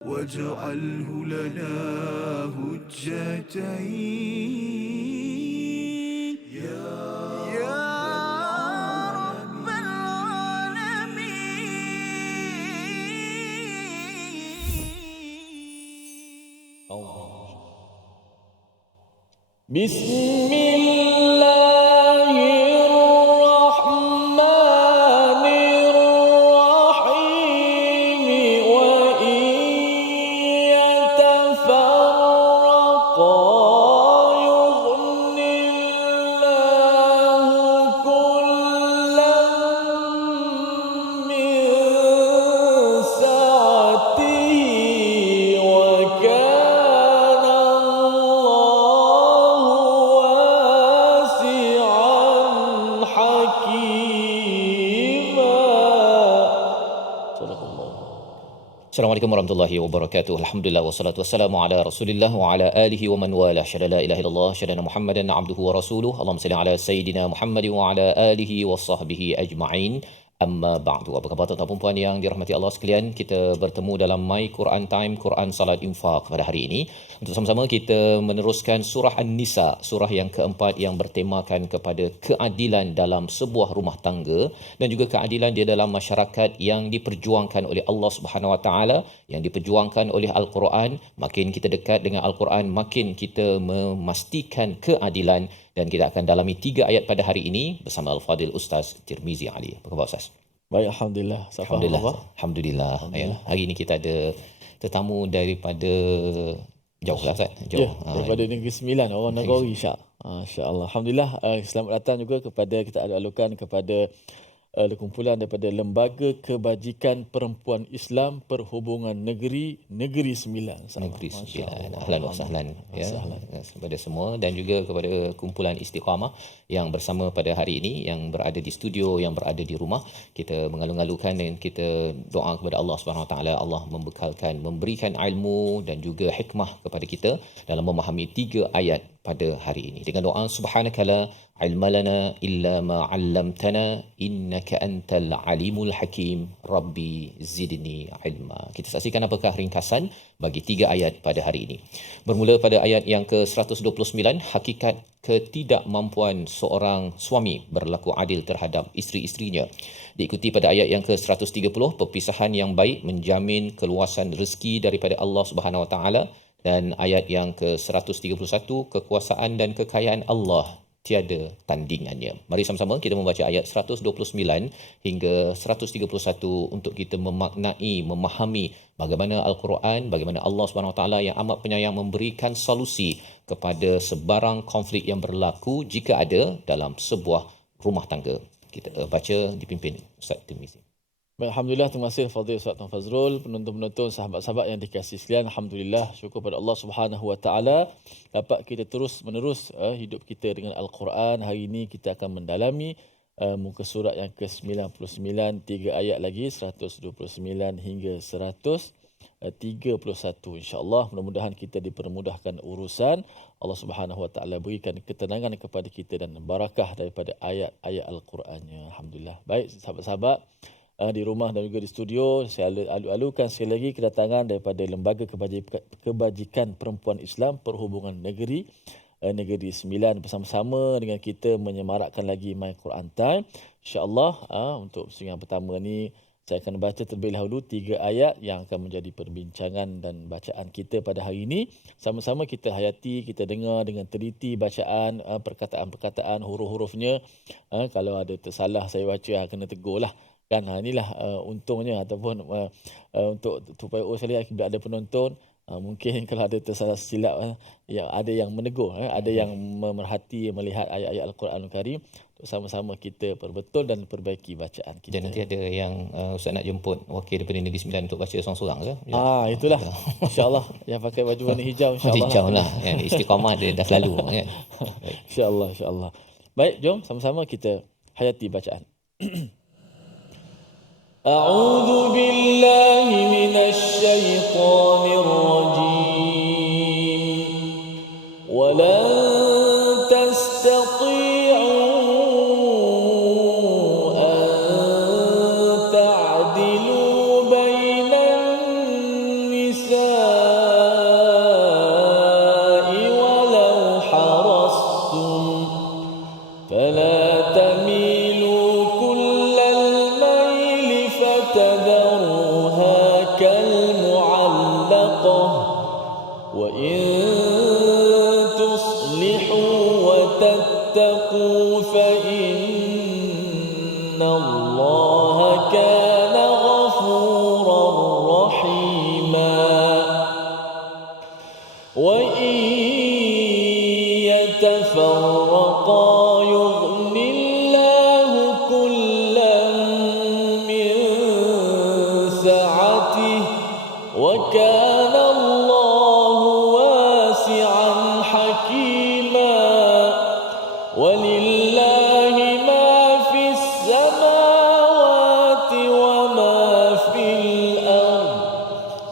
واجعله لنا هجتين يا رب العالمين. بسم الله الرحمن الرحيم وإن يتفرقا يغن الله كلا من سعته وكان الله واسعا حكيما. صدق الله. Assalamualaikum warahmatullahi wabarakatuh. Alhamdulillah wassalatu wassalamu ala Rasulillah wa ala alihi wa man wala. Syada la ilaha illallah, syada Muhammadan abduhu wa rasuluh. Allahumma salli ala sayidina Muhammad wa ala alihi wa sahbihi ajma'in. Amma ba'du. Apa khabar tuan-tuan dan puan yang dirahmati Allah sekalian? Kita bertemu dalam My Quran Time, Quran Salat Infaq pada hari ini. Untuk sama-sama kita meneruskan surah An-Nisa, surah yang keempat yang bertemakan kepada keadilan dalam sebuah rumah tangga dan juga keadilan di dalam masyarakat yang diperjuangkan oleh Allah Subhanahu Wa Taala, yang diperjuangkan oleh Al-Quran. Makin kita dekat dengan Al-Quran, makin kita memastikan keadilan. Dan kita akan dalami 3 ayat pada hari ini bersama Al-Fadil Ustaz Tirmizi Ali. Apa khabar Ustaz? Baik, Alhamdulillah. Alhamdulillah. Alhamdulillah. Ya, hari ini kita ada tetamu daripada jauh lah Ustaz. Jauh. Ya, daripada Negeri Sembilan, orang Nagori, insya-Allah. Alhamdulillah, selamat datang juga kepada kita alu-alukan kepada kumpulan daripada Lembaga Kebajikan Perempuan Islam Perhubungan Negeri Sembilan. Negeri Sembilan. Ahlan wa sahlan ya kepada semua dan juga kepada kumpulan Istiqamah yang bersama pada hari ini, yang berada di studio, yang berada di rumah. Kita mengalu-alukan dan kita doa kepada Allah Subhanahu Wa Taala, Allah membekalkan, memberikan ilmu dan juga hikmah kepada kita dalam memahami 3 ayat pada hari ini. Dengan doa subhanakala ilmalana illa ma 'allamtana innaka antal alimul hakim rabbi zidni ilma. Kita saksikan apakah ringkasan bagi 3 ayat pada hari ini. Bermula pada ayat yang ke-129, hakikat ketidakmampuan seorang suami berlaku adil terhadap isteri-isterinya. Diikuti pada ayat yang ke-130, perpisahan yang baik menjamin keluasan rezeki daripada Allah Subhanahu Wa Taala. Dan ayat yang ke-131, kekuasaan dan kekayaan Allah tiada tandingannya. Mari sama-sama kita membaca ayat 129 hingga 131 untuk kita memaknai, memahami bagaimana Al-Quran, bagaimana Allah SWT yang amat penyayang memberikan solusi kepada sebarang konflik yang berlaku jika ada dalam sebuah rumah tangga. Kita baca dipimpin Ustaz Tirmizi. Alhamdulillah, terima kasih Fadil Ustaz Tuan Fazrul, penonton-penonton, sahabat-sahabat yang dikasihi sekalian. Alhamdulillah, syukur pada Allah Subhanahu Wa Taala dapat kita terus menerus hidup kita dengan Al-Quran. Hari ini kita akan mendalami muka surat yang ke-99, 3 ayat lagi, 129 hingga 131. InsyaAllah, mudah-mudahan kita dipermudahkan urusan. Allah Subhanahu Wa Taala berikan ketenangan kepada kita dan barakah daripada ayat-ayat Al-Qurannya. Alhamdulillah. Baik, sahabat-sahabat di rumah dan juga di studio, saya alu-alukan sekali lagi kedatangan daripada Lembaga Kebajikan Perempuan Islam Perhubungan Negeri Sembilan bersama-sama dengan kita menyemarakkan lagi My Quran Time. InsyaAllah untuk yang pertama ni saya akan baca terlebih dahulu 3 ayat yang akan menjadi perbincangan dan bacaan kita pada hari ini. Sama-sama kita hayati, kita dengar dengan teliti bacaan, perkataan-perkataan, huruf-hurufnya. Kalau ada tersalah saya baca, kena tegur lah. Kan, inilah untungnya ataupun untuk supaya sekali bila ada penonton, mungkin kalau ada tersalah silap, yang ada yang menegur, ada yang memerhati, melihat ayat-ayat Al-Quranul Karim, untuk sama-sama kita perbetul dan perbaiki bacaan kita. Dan nanti ada yang Ustaz nak jemput wakil daripada Negeri Sembilan untuk baca seorang-seorang ke? Itulah. InsyaAllah yang pakai baju warna hijau, insyaAllah. Hijau lah. Istiqamah dia dah selalu kan. InsyaAllah. Baik, jom sama-sama kita hayati bacaan. أعوذ بالله من الشيطان الرجيم ولن تستطيعوا أن تعدلوا بين النساء وإن تصلحوا وتتقوا فإن الله كان غفورا رحيما وإن يتفرقا يغن الله كلا من سعته وكان الله واسعا حكيما ولله ما في السماوات وما في الأرض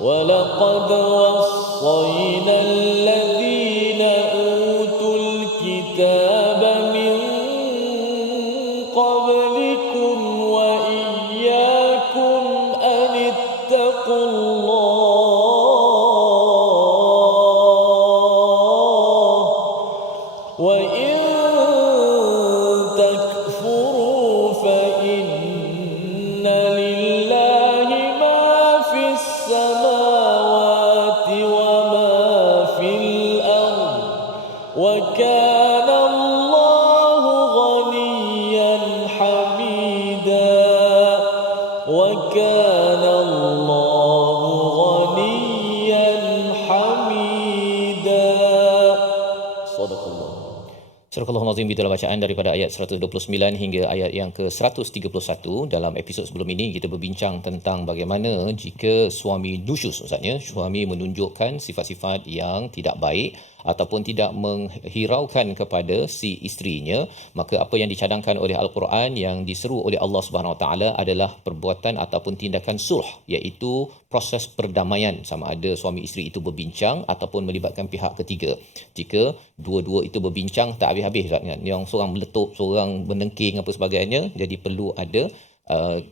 ولقد وصينا الذين أوتوا الكتاب من قبلكم وإياكم أن اتقوا الله وإن تكفروا فإن لله ما في السماوات وما في الأرض وكان الله غنيا حميدا وكان الله غنيا حميدا صدق الله. Surah Al-Azim, itulah bacaan daripada ayat 129 hingga ayat yang ke-131. Dalam episod sebelum ini kita berbincang tentang bagaimana jika suami nusyuz, maksudnya suami menunjukkan sifat-sifat yang tidak baik ataupun tidak menghiraukan kepada si isterinya, maka apa yang dicadangkan oleh Al-Quran yang diseru oleh Allah Subhanahu Wa Taala adalah perbuatan ataupun tindakan sulh, iaitu proses perdamaian, sama ada suami isteri itu berbincang ataupun melibatkan pihak ketiga. Jika dua-dua itu berbincang tak habis-habis, yang seorang meletup, seorang menengking apa sebagainya, jadi perlu ada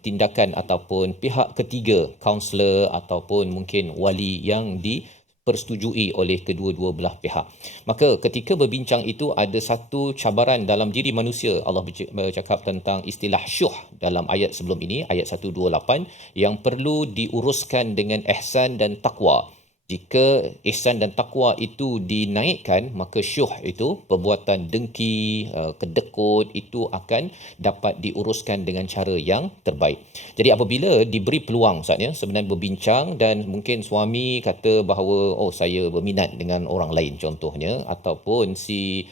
tindakan ataupun pihak ketiga, kaunselor ataupun mungkin wali yang dipersetujui oleh kedua-dua belah pihak. Maka ketika berbincang itu ada satu cabaran dalam diri manusia. Allah bercakap tentang istilah syuh dalam ayat sebelum ini, ayat 128, yang perlu diuruskan dengan ihsan dan taqwa. Jika ihsan dan taqwa itu dinaikkan, maka syuh itu, perbuatan dengki, kedekut, itu akan dapat diuruskan dengan cara yang terbaik. Jadi apabila diberi peluang, maksudnya sebenarnya berbincang dan mungkin suami kata bahawa saya berminat dengan orang lain contohnya, ataupun si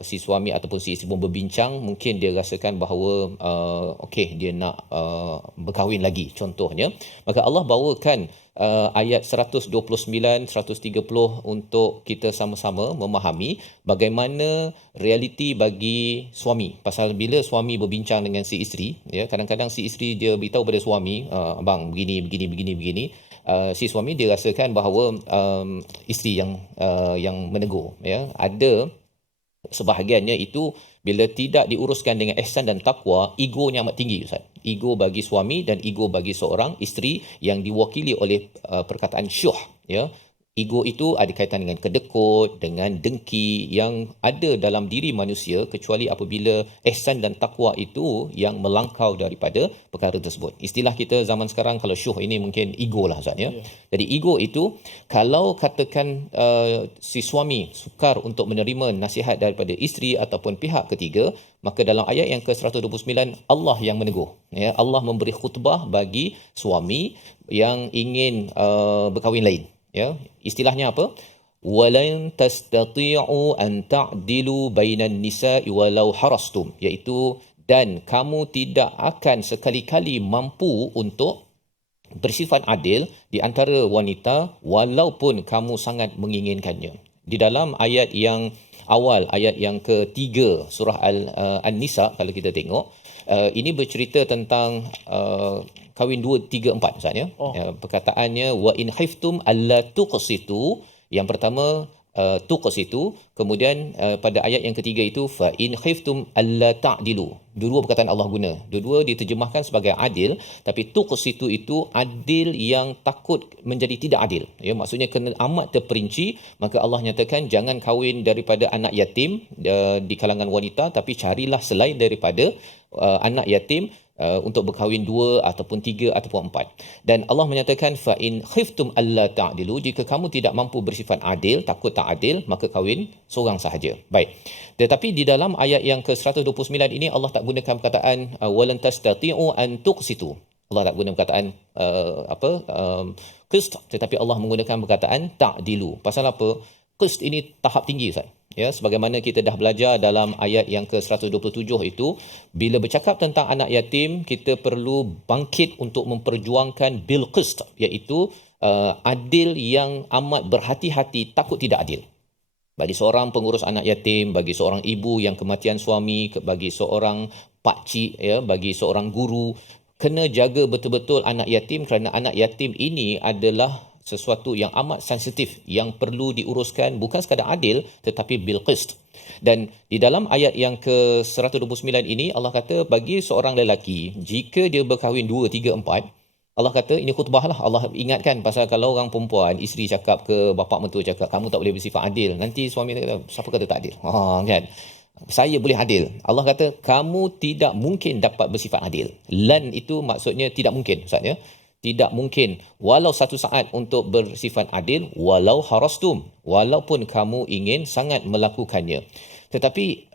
suami ataupun si isteri pun berbincang, mungkin dia rasakan bahawa dia nak berkahwin lagi contohnya, maka Allah bawakan ayat 129, 130 untuk kita sama-sama memahami bagaimana realiti bagi suami. Pasal bila suami berbincang dengan si isteri, ya, kadang-kadang si isteri dia beritahu pada suami, abang begini. Si suami dia rasakan bahawa isteri yang menegur, ya. Ada sebahagiannya itu bila tidak diuruskan dengan ihsan dan taqwa, egonya amat tinggi, Ustaz. Ego bagi suami dan ego bagi seorang isteri yang diwakili oleh perkataan syuh, ya. Ego itu ada kaitan dengan kedekut, dengan dengki yang ada dalam diri manusia, kecuali apabila ihsan dan taqwa itu yang melangkau daripada perkara tersebut. Istilah kita zaman sekarang kalau syuh ini mungkin ego lah, Ustaz, ya. Jadi ego itu, kalau katakan si suami sukar untuk menerima nasihat daripada isteri ataupun pihak ketiga, maka dalam ayat yang ke-129 Allah yang menegur, ya. Allah memberi khutbah bagi suami yang ingin berkahwin lain, ya. Istilahnya apa? Walan tastati'u an ta'dilu bainan nisa'i walau harastum, iaitu dan kamu tidak akan sekali-kali mampu untuk bersifat adil di antara wanita walaupun kamu sangat menginginkannya. Di dalam ayat yang awal, ayat yang ketiga surah An-Nisa, kalau kita tengok, ini bercerita tentang kahwin 2, 3, 4 misalnya. Perkataannya wa in khiftum alla tuqsitu, yang pertama tuqsitu, kemudian pada ayat yang ketiga itu fa in khiftum alla ta'dilu. Dua-dua perkataan Allah guna. Dua-dua diterjemahkan sebagai adil, tapi tuqsitu itu adil yang takut menjadi tidak adil. Ya, maksudnya kena amat terperinci, maka Allah nyatakan jangan kahwin daripada anak yatim di kalangan wanita, tapi carilah selain daripada anak yatim untuk berkahwin 2 ataupun 3 ataupun 4. Dan Allah menyatakan fa in khiftum alla ta'dilu, jika kamu tidak mampu bersifat adil, takut tak adil, maka kahwin seorang sahaja. Baik. Tetapi di dalam ayat yang ke-129 ini Allah tak gunakan perkataan walan tastati'u an tuqsitu. Allah tak guna perkataan qist, tetapi Allah menggunakan perkataan ta'dilu. Pasal apa? Qist ini tahap tinggi, Ustaz. Ya, sebagaimana kita dah belajar dalam ayat yang ke-127 itu, bila bercakap tentang anak yatim, kita perlu bangkit untuk memperjuangkan bil qist, iaitu adil yang amat berhati-hati, takut tidak adil. Bagi seorang pengurus anak yatim, bagi seorang ibu yang kematian suami, bagi seorang pakcik, ya, bagi seorang guru, kena jaga betul-betul anak yatim, kerana anak yatim ini adalah sesuatu yang amat sensitif yang perlu diuruskan bukan sekadar adil tetapi bil qist. Dan di dalam ayat yang ke-129 ini Allah kata bagi seorang lelaki jika dia berkahwin 2, 3, 4, Allah kata ini khutbah lah, Allah ingatkan pasal kalau orang perempuan, isteri cakap ke bapa mentua cakap kamu tak boleh bersifat adil, nanti suami kata siapa kata tak adil, kan, saya boleh adil. Allah kata kamu tidak mungkin dapat bersifat adil. Lan itu maksudnya tidak mungkin, Ustaz, ya. Tidak mungkin walau satu saat untuk bersifat adil, walau harastum, walaupun kamu ingin sangat melakukannya. Tetapi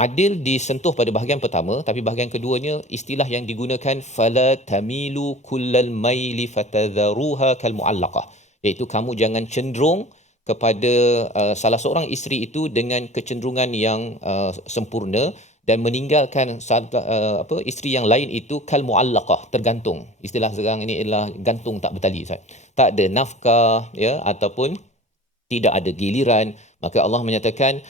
adil disentuh pada bahagian pertama, tapi bahagian keduanya istilah yang digunakan fala tamilu kullal maili fatadharuha kal muallaqah, iaitu kamu jangan cenderung kepada salah seorang isteri itu dengan kecenderungan yang sempurna dan meninggalkan isteri yang lain itu kal muallaqah, tergantung. Istilah sekarang ini adalah gantung tak bertali, Ustaz. Tak ada nafkah, ya, ataupun tidak ada giliran. Maka Allah menyatakan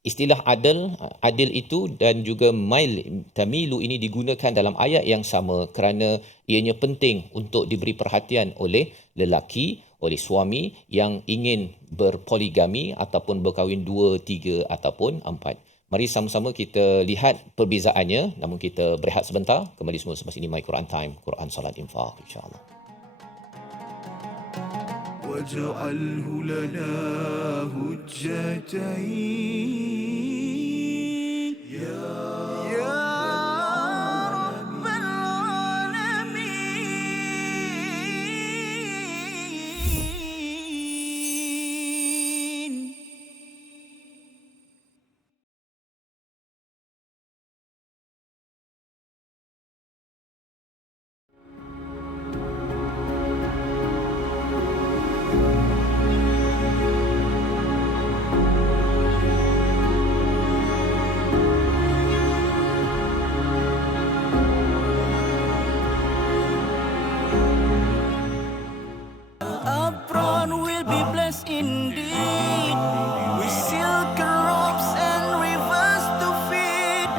istilah adil itu dan juga mail tamilu ini digunakan dalam ayat yang sama kerana ianya penting untuk diberi perhatian oleh lelaki, oleh suami yang ingin berpoligami ataupun berkahwin 2, 3 ataupun 4. Mari sama-sama kita lihat perbezaannya, namun kita berehat sebentar. Kembali semua selepas ini My Quran Time, Quran Salat Infaq, insya-Allah. واجعله لنا هجتين يا رب العالمين. Apron will be blessed indeed with silk robes and rivers to feed,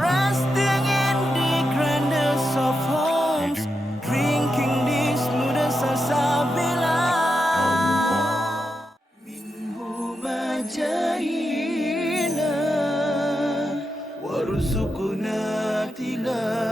resting in the grandest of homes, drinking the smoothest salsabila. Minhu majahina warzuqna tilawatahu.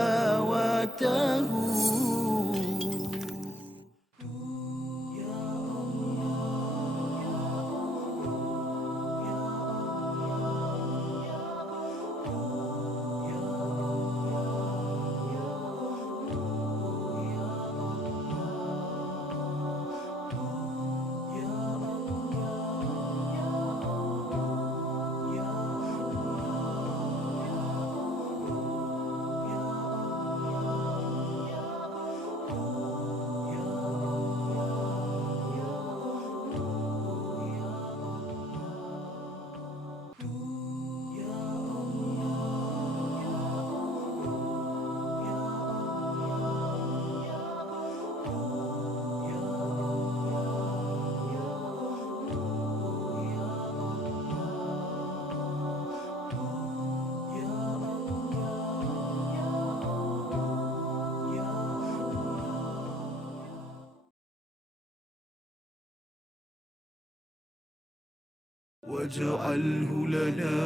واجعله لنا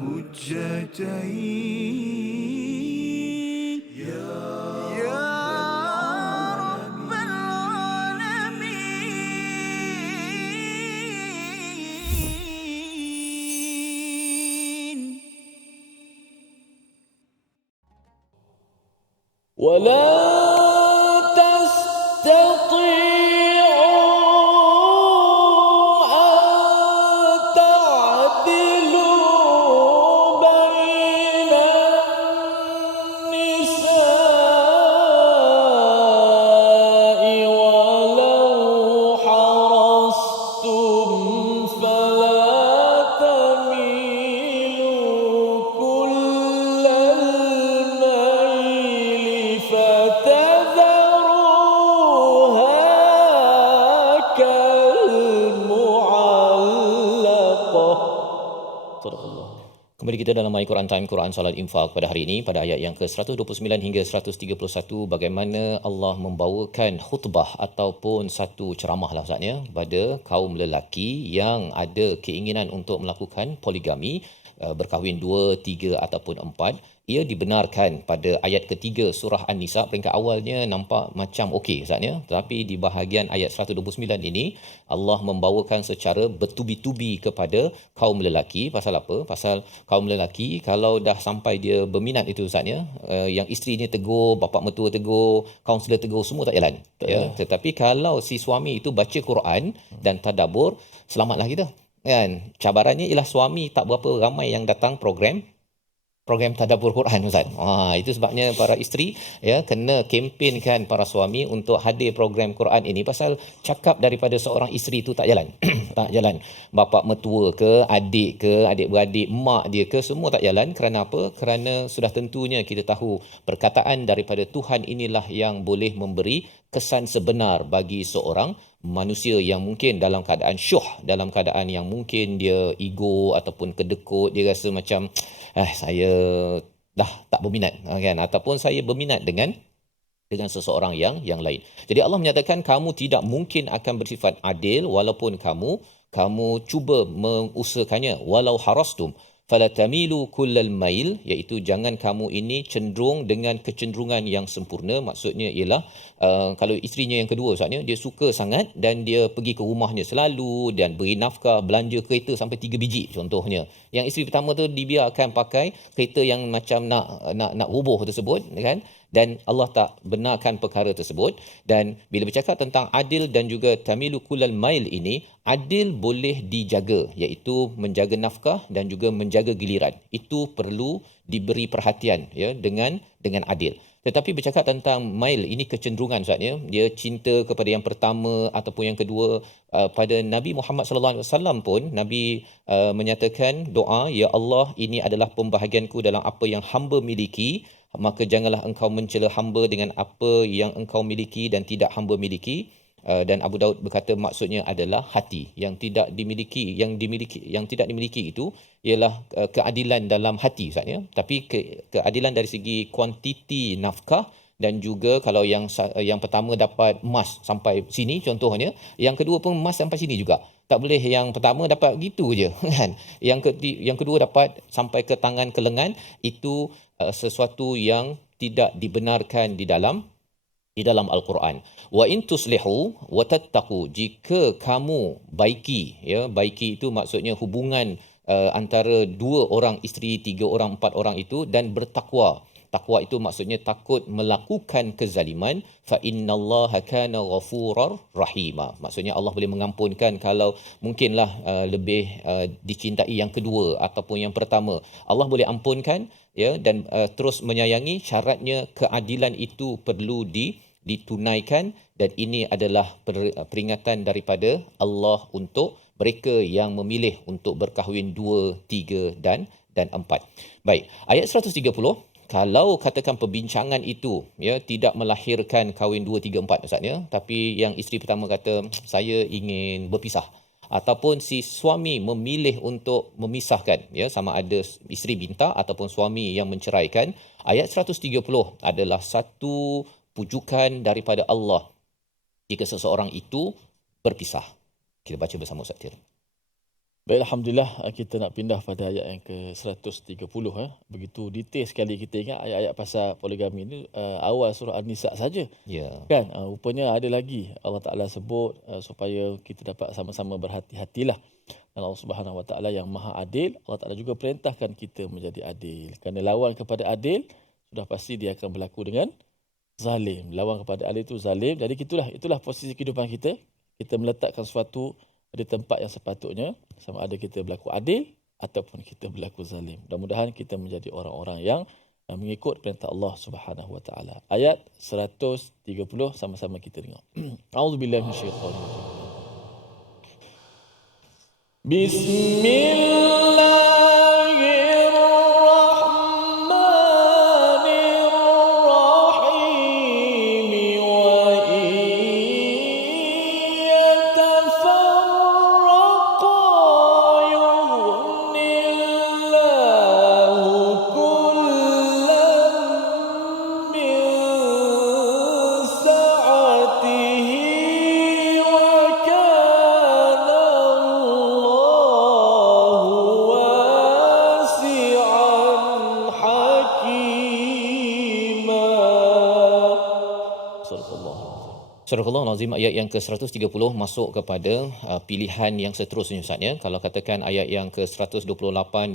هجتين يا رب العالمين. ولا تستطيعوا أن تعدلوا بين النساء ولو حرصتم فلا تميلوا كل الميل فتذروها كالمعلقة. صدق الله. Kembali kita dalam My Quran Time, Quran Salat Infak pada hari ini pada ayat yang ke-129 hingga 131, bagaimana Allah membawakan khutbah ataupun satu ceramah lah Ustaznya pada kaum lelaki yang ada keinginan untuk melakukan poligami, berkahwin 2, 3 ataupun 4. Ia dibenarkan pada ayat ketiga surah An-Nisa. Peringkat awalnya nampak macam okey Ustaznya, tetapi di bahagian ayat 129 ini Allah membawakan secara bertubi-tubi kepada kaum lelaki. Pasal apa? Pasal kaum lelaki kalau dah sampai dia berminat itu Ustaznya, yang isteri ni tegur, bapa mertua tegur, kaunselor tegur, semua tak jalan. Ya, tetapi kalau si suami itu baca Quran dan tadabbur, selamatlah kita. Kan? Cabarannya ialah suami tak berapa ramai yang datang program tadabbur Quran Ustaz. Itu sebabnya para isteri ya kena kempenkan para suami untuk hadir program Quran ini, pasal cakap daripada seorang isteri itu tak jalan. Tak jalan. Bapa mertua ke, adik ke, adik-beradik, mak dia ke, semua tak jalan. Kerana apa? Kerana sudah tentunya kita tahu perkataan daripada Tuhan inilah yang boleh memberi kesan sebenar bagi seorang manusia yang mungkin dalam keadaan syuh, dalam keadaan yang mungkin dia ego ataupun kedekut, dia rasa macam saya dah tak berminat kan, ataupun saya berminat dengan seseorang yang lain. Jadi Allah menyatakan kamu tidak mungkin akan bersifat adil walaupun kamu cuba mengusahakannya, walau harastum fala tamilu kullal mail, iaitu jangan kamu ini cenderung dengan kecenderungan yang sempurna. Maksudnya ialah kalau isterinya yang kedua Ustaznya, dia suka sangat dan dia pergi ke rumahnya selalu dan beri nafkah, belanja kereta sampai 3 biji contohnya. Yang isteri pertama tu dibiarkan pakai kereta yang macam nak roboh tersebut kan, dan Allah tak benarkan perkara tersebut. Dan bila bercakap tentang adil dan juga tamilu kullal mail ini, adil boleh dijaga, iaitu menjaga nafkah dan juga menjaga giliran. Itu perlu diberi perhatian ya dengan adil. Tetapi bercakap tentang mail ini, kecenderungan Ustaznya, dia cinta kepada yang pertama ataupun yang kedua. Pada Nabi Muhammad sallallahu alaihi wasallam pun Nabi menyatakan doa, ya Allah, ini adalah pembahagianku dalam apa yang hamba miliki, maka janganlah engkau mencela hamba dengan apa yang engkau miliki dan tidak hamba miliki. Dan Abu Daud berkata maksudnya adalah hati yang tidak dimiliki, yang tidak dimiliki itu ialah keadilan dalam hati Ustaznya. Tapi keadilan dari segi kuantiti nafkah, dan juga kalau yang pertama dapat emas sampai sini contohnya, yang kedua pun emas sampai sini juga. Tak boleh yang pertama dapat gitu je kan. Yang kedua dapat sampai ke tangan ke lengan. Itu sesuatu yang tidak dibenarkan di dalam Al-Quran. Wa in tuslihu wa tattaqu, jika kamu baiki, ya, baiki itu maksudnya hubungan antara 2 orang isteri, 3 orang, 4 orang itu, dan bertakwa. Takwa itu maksudnya takut melakukan kezaliman. Fa innallaha kana ghafurar rahima, maksudnya Allah boleh mengampunkan. Kalau mungkinlah lebih dicintai yang kedua ataupun yang pertama, Allah boleh ampunkan ya, dan terus menyayangi. Syaratnya keadilan itu perlu ditunaikan, dan ini adalah peringatan daripada Allah untuk mereka yang memilih untuk berkahwin 2, 3 dan 4. Baik, ayat 130, kalau katakan perbincangan itu ya tidak melahirkan kahwin 2, 3, 4 Ustaznya, tapi yang isteri pertama kata saya ingin berpisah, ataupun si suami memilih untuk memisahkan, ya, sama ada isteri minta ataupun suami yang menceraikan, ayat 130 adalah satu pujukan daripada Allah jika seseorang itu berpisah. Kita baca bersama Ustaz Tir. Baik, Alhamdulillah, kita nak pindah pada ayat yang ke-130. Begitu detail sekali kita ingat ayat-ayat pasal poligami ini awal surah An-Nisa saja. Ya. Kan? Rupanya ada lagi Allah Ta'ala sebut supaya kita dapat sama-sama berhati-hatilah. Dan Allah Subhanahu Wa Ta'ala yang Maha Adil, Allah Ta'ala juga perintahkan kita menjadi adil. Kerana lawan kepada adil, sudah pasti dia akan berlaku dengan zalim. Lawan kepada adil itu zalim. Jadi itulah posisi kehidupan kita. Kita meletakkan sesuatu di tempat yang sepatutnya, sama ada kita berlaku adil ataupun kita berlaku zalim. Mudah-mudahan kita menjadi orang-orang yang mengikut perintah Allah Subhanahu Wa Taala. Ayat 130 sama-sama kita dengar. A'udzubillahi minasyaitanir rajim. Bismillahirrahmanirrahim. Wa yatafarraqa yughnillahu kullam min sa'atihi wa kana Allahu wasi'an hakima. Sadaqallahu alazim. Surah Al-Azim ayat yang ke-130 masuk kepada pilihan yang seterusnya Ustaz ya. Kalau katakan ayat yang ke-128 129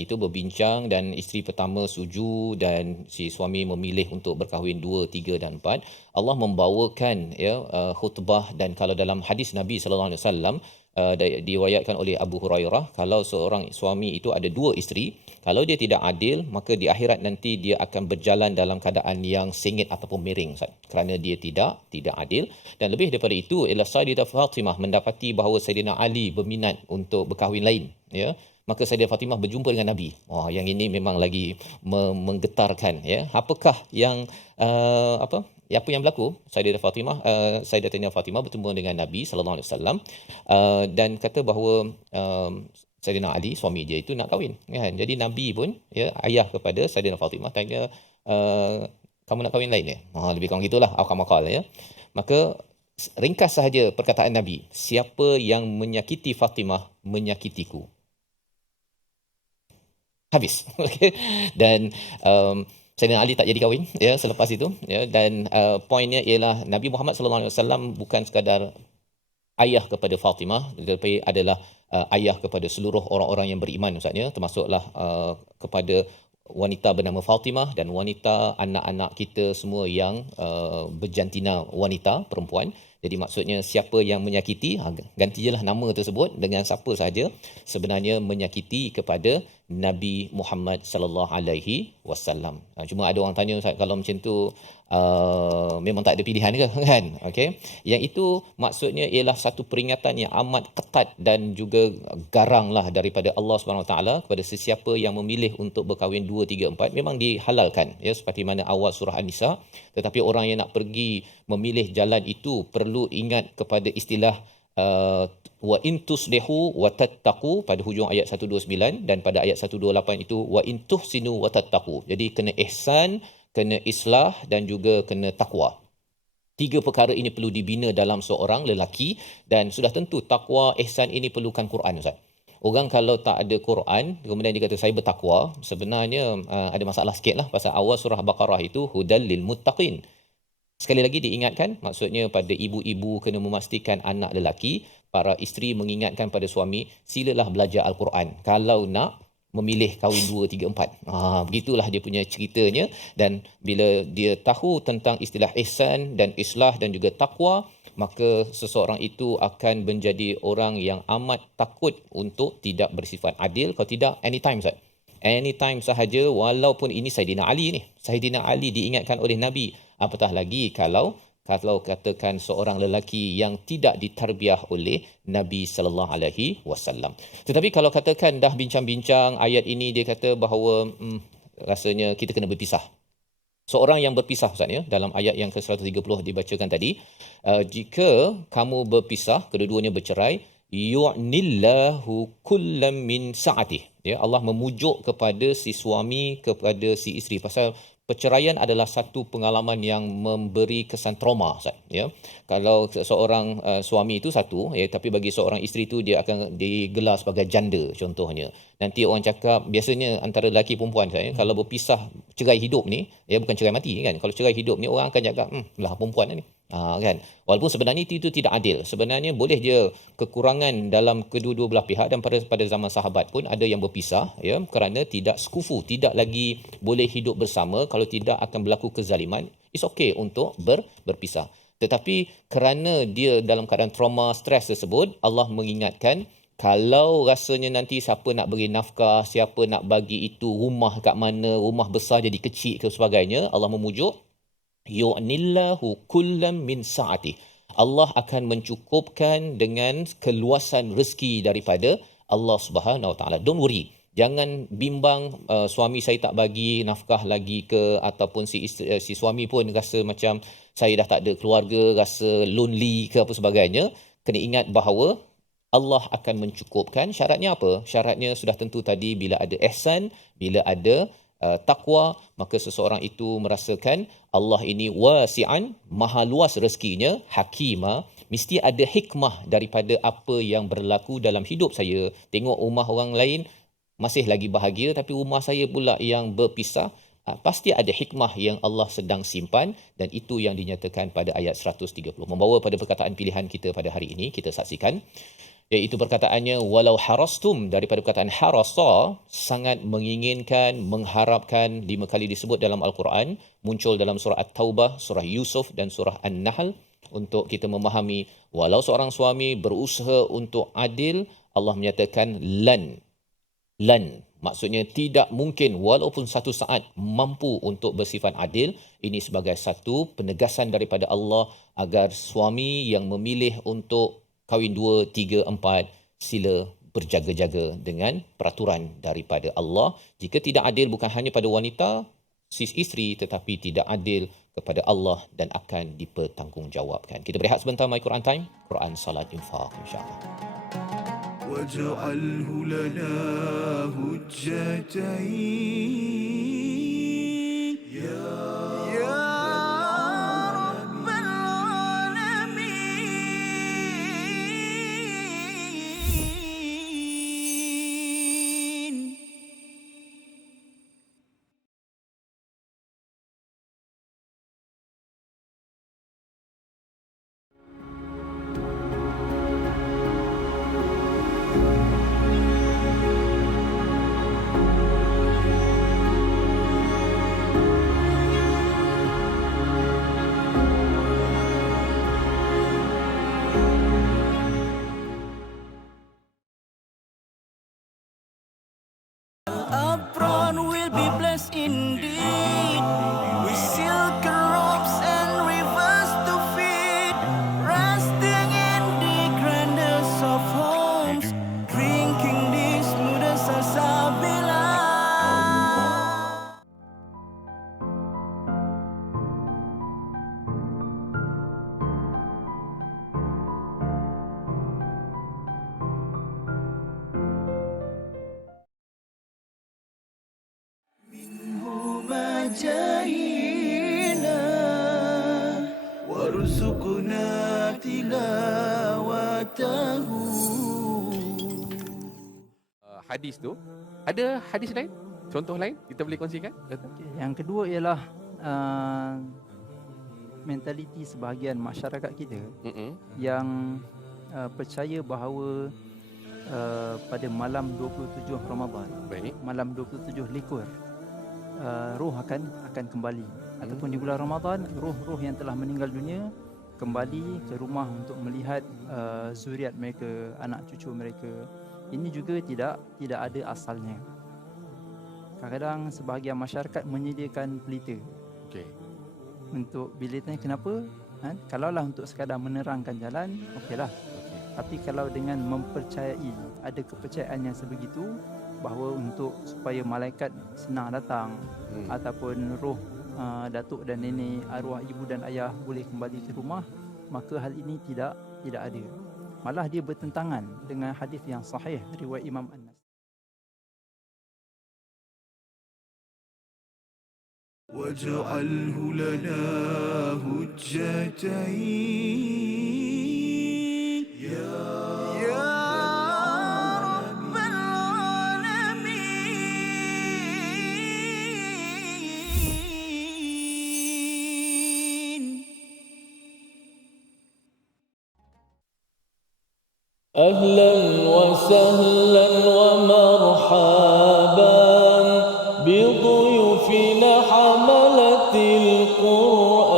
itu berbincang dan isteri pertama setuju dan si suami memilih untuk berkahwin 2, 3 dan 4. Allah membawakan ya khutbah, dan kalau dalam hadis Nabi sallallahu alaihi wasallam diriwayatkan oleh Abu Hurairah, kalau seorang suami itu ada 2 isteri, kalau dia tidak adil, maka di akhirat nanti dia akan berjalan dalam keadaan yang sengit ataupun miring Ustaz, kerana dia tidak adil. Dan lebih daripada itu ialah Sayyidah Fatimah mendapati bahawa Sayyidina Ali berminat untuk berkahwin lain ya. Maka Sayyidah Fatimah berjumpa dengan Nabi. Wah, yang ini memang lagi menggetarkan ya. Apakah yang apa yang berlaku? Sayyidatina Fatimah bertemu dengan Nabi sallallahu alaihi wasallam dan kata bahawa Sayyidina Ali suami dia itu nak kahwin kan. Jadi Nabi pun ya ayah kepada Sayyidina Fatimah tanya, kamu nak kahwin lain ya? Lebih kurang gitulah akal-akal ya. Maka ringkas sahaja perkataan Nabi, siapa yang menyakiti Fatimah menyakitiku. Habis. Okey. Dan Sayyidina Ali tak jadi kahwin ya selepas itu ya. Dan poinnya ialah Nabi Muhammad sallallahu alaihi wasallam bukan sekadar ayah kepada Fatimah, tetapi adalah ayah kepada seluruh orang-orang yang beriman Ustaz ya, termasuklah kepada wanita bernama Fatimah dan wanita anak-anak kita semua yang berjantina wanita perempuan. Jadi maksudnya siapa yang menyakiti, gantilah nama tersebut dengan siapa sahaja sebenarnya menyakiti kepada Nabi Muhammad sallallahu alaihi wasallam. Cuma ada orang tanya, Ustaz, kalau macam tu memang tak ada pilihan ke kan? Okey. Yang itu maksudnya ialah satu peringatan yang amat ketat dan juga garanglah daripada Allah Subhanahu Wa Taala kepada sesiapa yang memilih untuk berkahwin 2, 3, 4 memang dihalalkan ya, seperti mana awal surah An-Nisa. Tetapi orang yang nak pergi memilih jalan itu perlu ingat kepada istilah wa in tuslihu wa tattaqu pada hujung ayat 129 dan pada ayat 128 itu wa in tuhsinu wa tattaqu. Jadi kena ihsan, kena islah dan juga kena takwa. 3 perkara ini perlu dibina dalam seorang lelaki, dan sudah tentu takwa, ihsan ini perlukan Quran Ustaz. Orang kalau tak ada Quran kemudian dia kata saya bertakwa, sebenarnya ada masalah sikitlah pasal awal surah Baqarah itu hudal lil muttaqin. Sekali lagi diingatkan, maksudnya pada ibu-ibu kena memastikan anak lelaki, para isteri mengingatkan pada suami, silalah belajar Al-Quran kalau nak memilih kahwin 2, 3, 4. Begitulah dia punya ceritanya. Dan bila dia tahu tentang istilah ihsan dan islah dan juga takwa, maka seseorang itu akan menjadi orang yang amat takut untuk tidak bersifat adil. Kalau tidak, anytime Ustaz. Anytime sahaja, walaupun ini Sayyidina Ali ni. Sayyidina Ali diingatkan oleh Nabi. Apatah lagi kalau katakan seorang lelaki yang tidak ditarbiah oleh Nabi sallallahu alaihi wasallam. Tetapi kalau katakan dah bincang-bincang ayat ini, dia kata bahawa rasanya kita kena berpisah. Seorang yang berpisah Ustaz ya, dalam ayat yang ke-130 dibacakan tadi, jika kamu berpisah, kedua-duanya bercerai, yu'nillahu kullam min sa'atih. Ya, Allah memujuk kepada si suami kepada si isteri, pasal perceraian adalah satu pengalaman yang memberi kesan trauma Ustaz ya. Kalau seorang suami itu satu ya, tapi bagi seorang isteri itu dia akan digelar sebagai janda contohnya. Nanti orang cakap biasanya antara lelaki perempuan Ustaz ya, kalau berpisah cerai hidup ni ya, bukan cerai mati kan. Kalau cerai hidup ni orang akan cakap lah perempuan ni. Kan, walaupun sebenarnya itu tidak adil. Sebenarnya boleh je kekurangan dalam kedua-dua belah pihak, dan pada zaman sahabat pun ada yang berpisah ya kerana tidak sekufu, tidak lagi boleh hidup bersama, kalau tidak akan berlaku kezaliman. it's okay untuk berpisah. Tetapi kerana dia dalam keadaan trauma, stres tersebut, Allah mengingatkan, kalau rasanya nanti siapa nak beri nafkah, siapa nak bagi itu rumah kat mana, rumah besar jadi kecil ke sebagainya, Allah memujuk, yu'nillahu kullam min sa'ati. Allah akan mencukupkan dengan keluasan rezeki daripada Allah Subhanahu Wa Taala. Don't worry. Jangan bimbang suami saya tak bagi nafkah lagi ke, ataupun si suami pun rasa macam saya dah tak ada keluarga, rasa lonely ke apa sebagainya. Kena ingat bahawa Allah akan mencukupkan. Syaratnya apa? Syaratnya sudah tentu tadi, bila ada ihsan, bila ada takwa, maka seseorang itu merasakan Allah ini wasi'an, maha luas rezekinya, hakima, mesti ada hikmah daripada apa yang berlaku dalam hidup saya. Tengok rumah orang lain masih lagi bahagia, tapi rumah saya pula yang berpisah. Pasti ada hikmah yang Allah sedang simpan, dan itu yang dinyatakan pada ayat 130. Membawa pada perkataan pilihan kita pada hari ini, kita saksikan, iaitu perkataannya walau harastum, daripada perkataan harasa, sangat menginginkan, mengharapkan, 5 kali disebut dalam Al-Quran, muncul dalam surah At-Taubah, surah Yusuf dan surah An-Nahl, untuk kita memahami walau seorang suami berusaha untuk adil, Allah menyatakan lan, maksudnya tidak mungkin walaupun satu saat mampu untuk bersifat adil. Ini sebagai satu penegasan daripada Allah agar suami yang memilih untuk kahwin 2, 3, 4 sila berjaga-jaga dengan peraturan daripada Allah. Jika tidak adil bukan hanya pada wanita, isteri, tetapi tidak adil kepada Allah dan akan dipertanggungjawabkan. Kita berehat sebentar, My Quran Time, Quran, Salat, Infaq, insya-Allah. واجعله لنا هجتين يا رب العالمين. Apron will be blessed indeed with silk robes and rivers to feed, resting in the grandest of homes, drinking the smoothest salsabila. جاهنا وارزقنا تلاوته. Hadis tu, ada hadis lain? Contoh lain kita boleh kongsikan? Yang kedua ialah mentaliti sebahagian masyarakat kita yang percaya bahawa pada malam 27 Ramadan, malam 27 likur, roh akan kembali, ataupun di bulan Ramadan roh-roh yang telah meninggal dunia kembali ke rumah untuk melihat zuriat mereka, anak cucu mereka. Ini juga tidak ada asalnya. Kadang-kadang sebahagian masyarakat menyediakan pelita. Untuk bila tanya kenapa, kalaulah untuk sekadar menerangkan jalan, okeylah. Tapi kalau dengan mempercayai, ada kepercayaan yang sebegitu bahawa untuk supaya malaikat senang datang, ataupun roh datuk dan nenek, arwah ibu dan ayah boleh kembali ke rumah, maka hal ini tidak ada. Malah dia bertentangan dengan hadis yang sahih riwayat Imam An-Nasai. واجعله لنا هجتين يا رب العالمين. أهلا وسهلا ومرحبا بضيوفنا حملة القرآن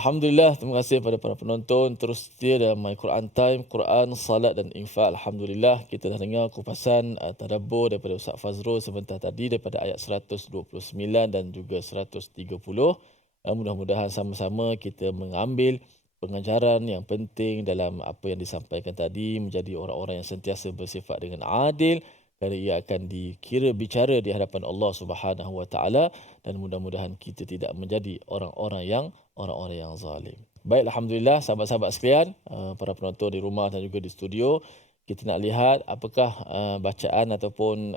Alhamdulillah, terima kasih kepada para penonton terus setia dalam My Quran Time, Quran, Salat dan Infak. Alhamdulillah, kita dah dengar kupasan tadabbur daripada Ustaz Fazrul sebentar tadi daripada ayat 129 dan juga 130. Mudah-mudahan sama-sama kita mengambil pengajaran yang penting dalam apa yang disampaikan tadi, menjadi orang-orang yang sentiasa bersifat dengan adil, kerana ia akan dikira bicara di hadapan Allah Subhanahu Wa Taala, dan mudah-mudahan kita tidak menjadi orang-orang yang zalim. Baik, alhamdulillah sahabat-sahabat sekalian, para penonton di rumah dan juga di studio, kita nak lihat apakah bacaan ataupun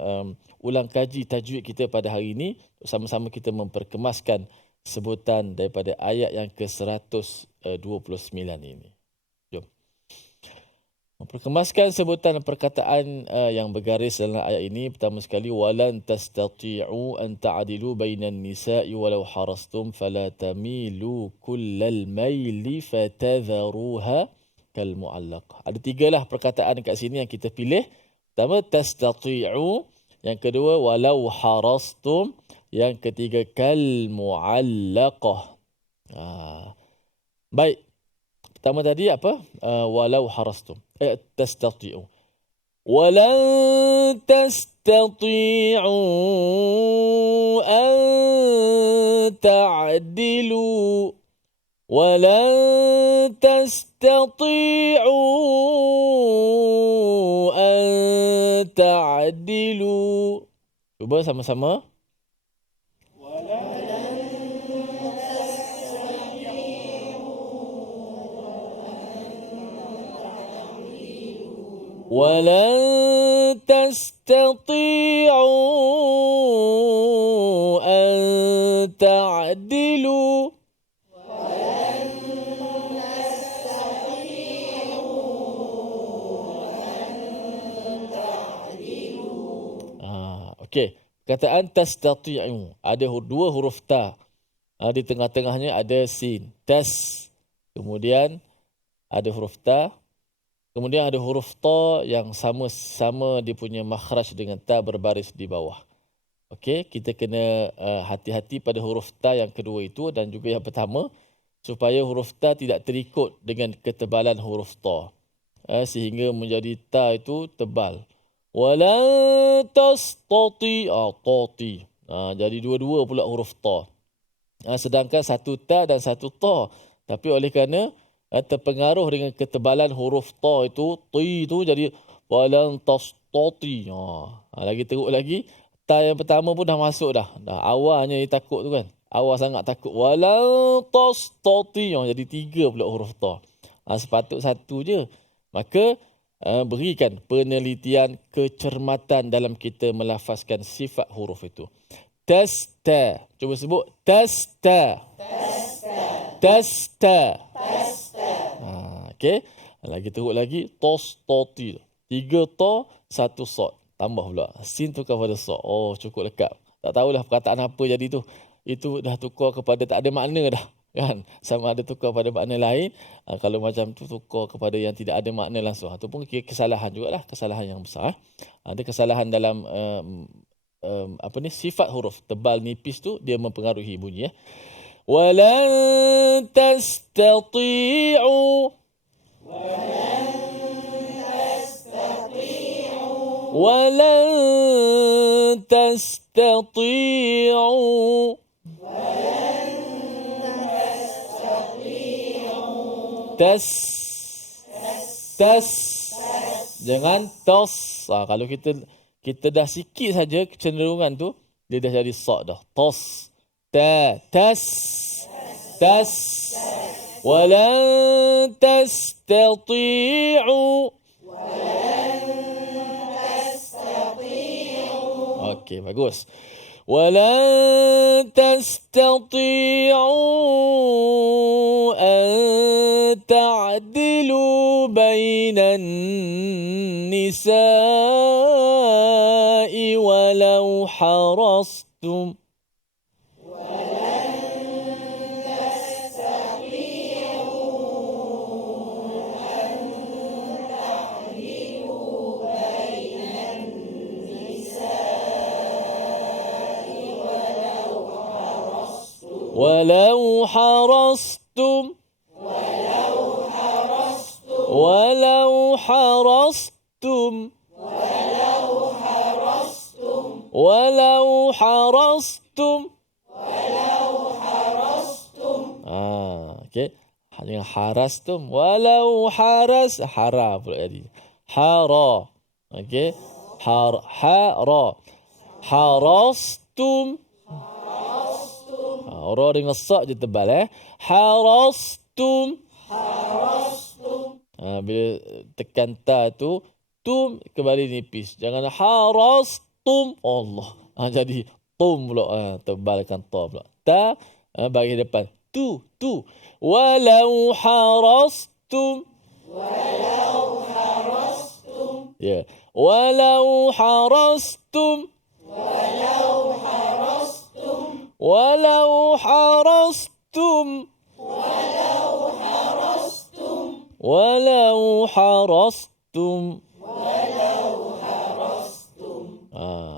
ulang kaji tajwid kita pada hari ini. Sama-sama kita memperkemaskan sebutan daripada ayat yang ke-129 ini. Jom. Memperkemaskan sebutan perkataan yang bergaris dalam ayat ini. Pertama sekali, walan tastati'u an ta'dilu bainan nisa'i walau harastum fala tamilu kullal maili fatadharuha kal mu'allaq. Ada tigalah perkataan dekat sini yang kita pilih. Pertama, tastati'u. Yang kedua, walau harastum. Yang ketiga, kal mu'allaqah. Baik. Pertama tadi apa? Walau harastum. Tastati'u. Walan tastati'u an ta'dilu. Walan tastati'u an ta'dilu. Cuba sama-sama. ولن تستطيعوا أن تعدلوا Okey, perkataan tastati'u ada dua huruf ta. Di tengah-tengahnya ada sin, tas. Kemudian ada huruf ta. Kemudian ada huruf ta yang sama-sama dia punya makhraj dengan ta berbaris di bawah. Okey, kita kena hati-hati pada huruf ta yang kedua itu dan juga yang pertama, supaya huruf ta tidak terikut dengan ketebalan huruf ta. Sehingga menjadi ta itu tebal. Wala tastati tati. Jadi dua-dua pula huruf ta. Sedangkan satu ta dan satu ta. Tapi oleh kerana terpengaruh dengan ketebalan huruf ta itu, ti itu jadi walan tastati. Lagi teruk lagi, ta yang pertama pun dah masuk dah. Awalnya dia takut tu kan. Awal sangat takut. Walan tastati. Jadi tiga pula huruf ta. Sepatut satu je. Maka berikan penelitian kecermatan dalam kita melafazkan sifat huruf itu. Tasta. Cuba sebut. Tasta. Tasta. Okey. Lagi teruk lagi. Tastati. Tiga ta, satu sad. Tambah pula. Sin tukar pada sad. Oh, cukup lekat. Tak tahulah perkataan apa jadi tu. Itu dah tukar kepada tak ada makna dah. Kan? Sama ada tukar pada makna lain. Kalau macam tu tukar kepada yang tidak ada makna langsung. Itu pun kesalahan jugalah. Kesalahan yang besar. Ada kesalahan dalam sifat huruf. Tebal nipis tu dia mempengaruhi bunyi. Walan tastati'u Walan tastati'u Tas. Jangan tos. Kalau kita dah sikit saja kecenderungan tu, dia dah jadi sad dah. Tos. Tas. Walan tastati'u. Okey, bagus. ولن تستطيعوا أن تعدلوا بين النساء ولو حرصتم ولو حرصتم حرصتم ولو حرصتم ولو حرصتم okey. Dengan harastum walau hara pula jadi. Hara. Okey. Hara. Harastum. Ra dengan sa je tebal Harastum. Bila tekan ta tu kembali nipis. Jangan harastum. Allah. Jadi tum pula. Tebalkan ta pula. Ta bagi depan. Tu. Walau harastum. Ya. Walau harastum. Walau harastum. Walau harastum.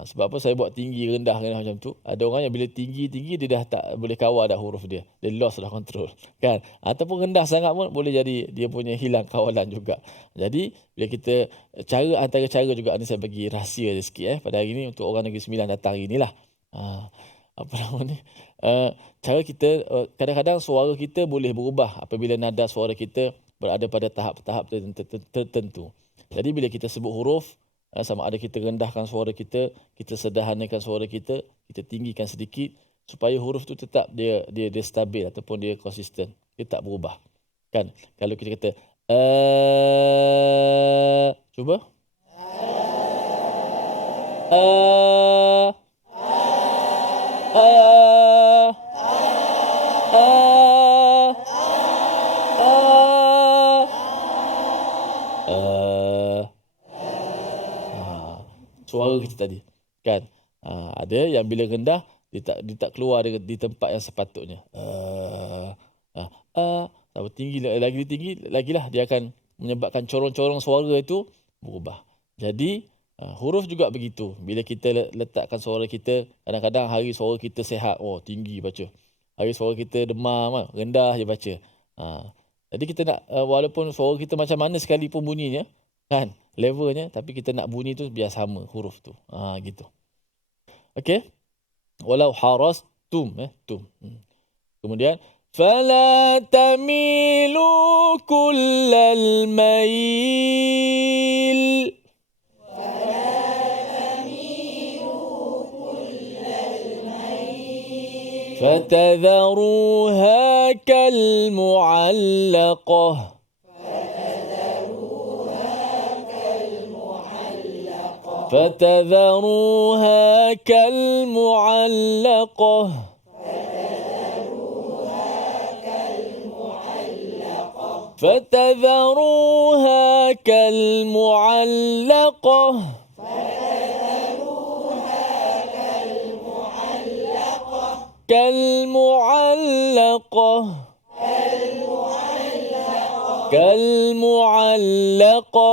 Sebab apa saya buat tinggi rendah macam tu? Ada orang yang bila tinggi dia dah tak boleh kawal dah huruf dia. Dia lost dah control. Kan? Ataupun rendah sangat pun boleh jadi dia punya hilang kawalan juga. Jadi bila kita antara cara juga ni saya bagi rahsia dia sikit pada hari ni untuk orang Negeri Sembilan datang hari ni lah. Apa nama ni? Cara kita kadang-kadang suara kita boleh berubah apabila nada suara kita berada pada tahap-tahap tertentu. Jadi bila kita sebut huruf, sama ada kita rendahkan suara kita sederhanakan suara kita tinggikan sedikit supaya huruf tu tetap dia stabil ataupun dia konsisten, dia tak berubah. Kan? Kalau kita kata cuba suara kita tadi kan ada yang bila rendah dia tak keluar di tempat yang sepatutnya. Kalau tinggi lagi tinggi lagilah dia akan menyebabkan corong-corong suara itu berubah. Jadi huruf juga begitu. Bila kita letakkan suara kita, kadang-kadang hari suara kita sihat, tinggi baca. Hari suara kita demam, rendah je baca. Jadi kita nak walaupun suara kita macam mana sekalipun bunyinya, kan, levelnya, tapi kita nak bunyi tu biar sama huruf tu. Gitu. Okey. Walau harastum tum. Kemudian fala tamilu kullal mail. فتذروها كالمعلقة فتذروها كالمعلقة فتذروها كالمعلقة كالمعلقة كالمعلقة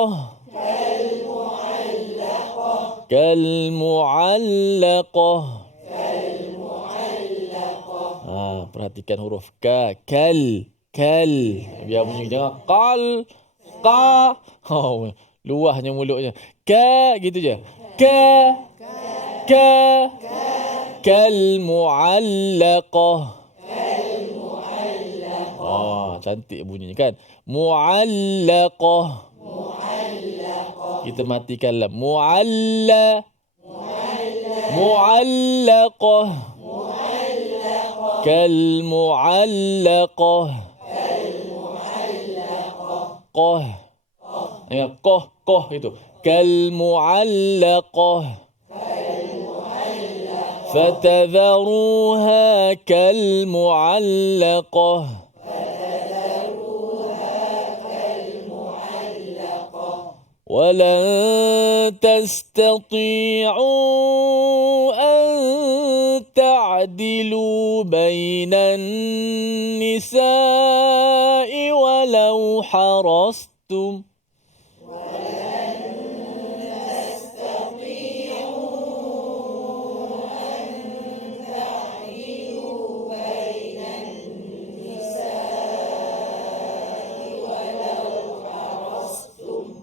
كالمعلقة. Perhatikan huruf ka, kal, biar bunyi jangan qal, qa. Luahnya mulutnya. Ka gitu je. Ka. كالمعلقة. Cantik bunyinya kan. معلقة. Kita matikan lam. معلقة. كالمعلقة. قه. Ingat qah itu. كالمعلقة. فتذروها كالمعلقة. ولن تستطيعوا أن تعدلوا بين النساء ولو حرصتم.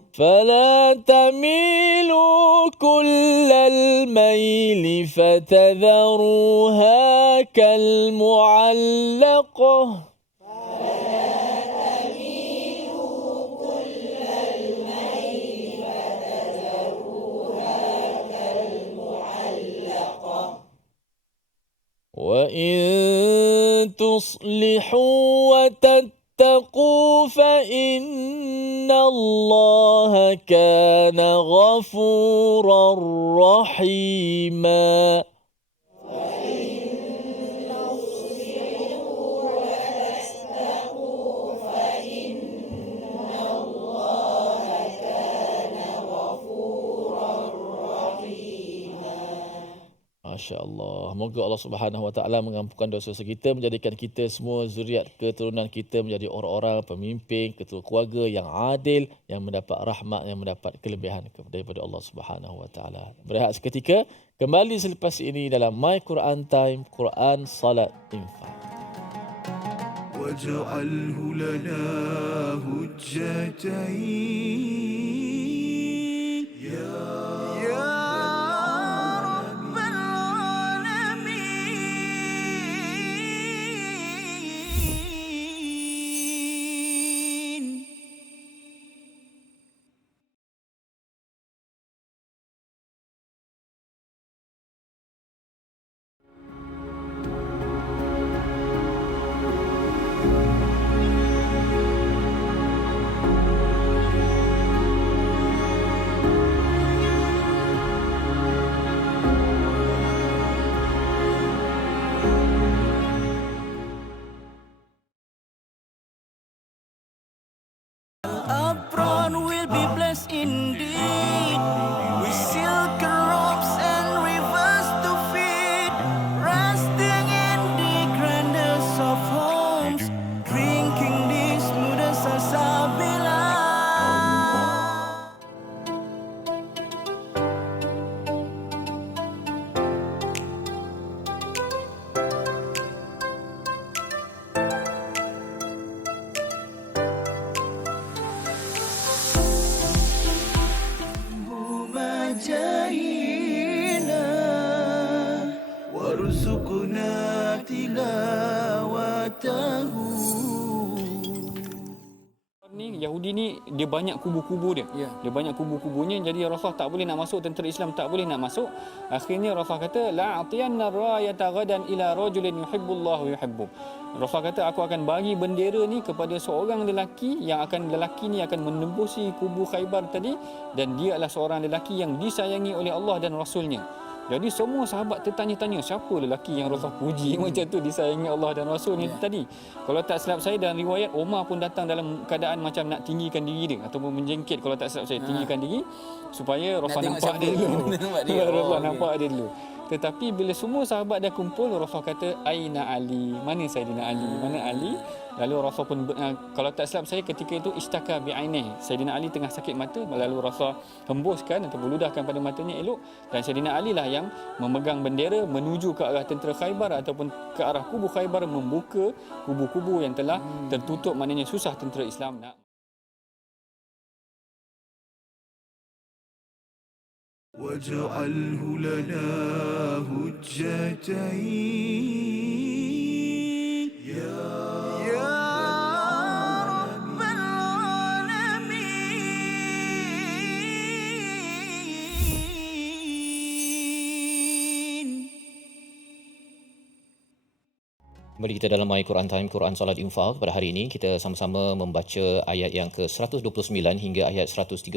فلا تميلوا كل الميل فتذروها كالمعلقة وإن تصلحوا وتتقوا فإن الله كان غفورا رحيما. Masya Allah. Moga Allah Subhanahu Wa Taala mengampunkan dosa-dosa kita, menjadikan kita semua zuriat keturunan kita menjadi orang-orang pemimpin, ketua keluarga yang adil, yang mendapat rahmat, yang mendapat kelebihan daripada Allah Subhanahu Wa Taala. Berehat seketika, kembali selepas ini dalam My Quran Time, Quran Salat Infak. واجعله لنا هجتين يا رب العالمين. Apron will be blessed indeed with silk robes and rivers to feed, resting in the grandest of homes, drinking the smoothest salsabila. مجاهينا وارزقنا تلاوته. Ni Yahudi ni dia banyak kubu-kubu dia. Dia banyak kubu-kubunya, jadi Rasulullah tak boleh nak masuk, tentera Islam tak boleh nak masuk. Akhirnya Rasulullah kata la atiyanna rayata ghadan ila rajulin yuhibbullahu wa yuhibbu. Rasulullah kata aku akan bagi bendera ni kepada seorang lelaki yang lelaki ni akan menembusi kubu Khaybar tadi, dan dia adalah seorang lelaki yang disayangi oleh Allah dan Rasulnya. Jadi semua sahabat tertanya-tanya siapa lelaki yang Rasulullah puji macam tu, disayangi Allah dan Rasulnya tadi. Kalau tak silap saya dalam riwayat, Umar pun datang dalam keadaan macam nak tinggikan diri dia ataupun menjengkit, kalau tak silap saya, tinggikan diri supaya Rasulullah nampak dia dulu. Rasulullah nampak dia dulu. Tetapi bila semua sahabat dah kumpul, Rasulullah kata Aina Ali, mana Saidina Ali, mana Ali? Lalu Rasul pun kalau tak silap saya ketika itu istaka bi'ainih, Saidina Ali tengah sakit mata, lalu Rasul hembuskan atau ludahkan pada matanya elok, dan Saidina Ali lah yang memegang bendera menuju ke arah tentera Khaybar ataupun ke arah kubu Khaybar, membuka kubu-kubu yang telah tertutup, maknanya susah tentera Islam nak. واجعله لنا هجتين يا رب العالمين. Kembali kita dalam My Quran Time, Quran Salat Infak. Pada hari ini kita sama-sama membaca ayat yang ke-129 hingga ayat 131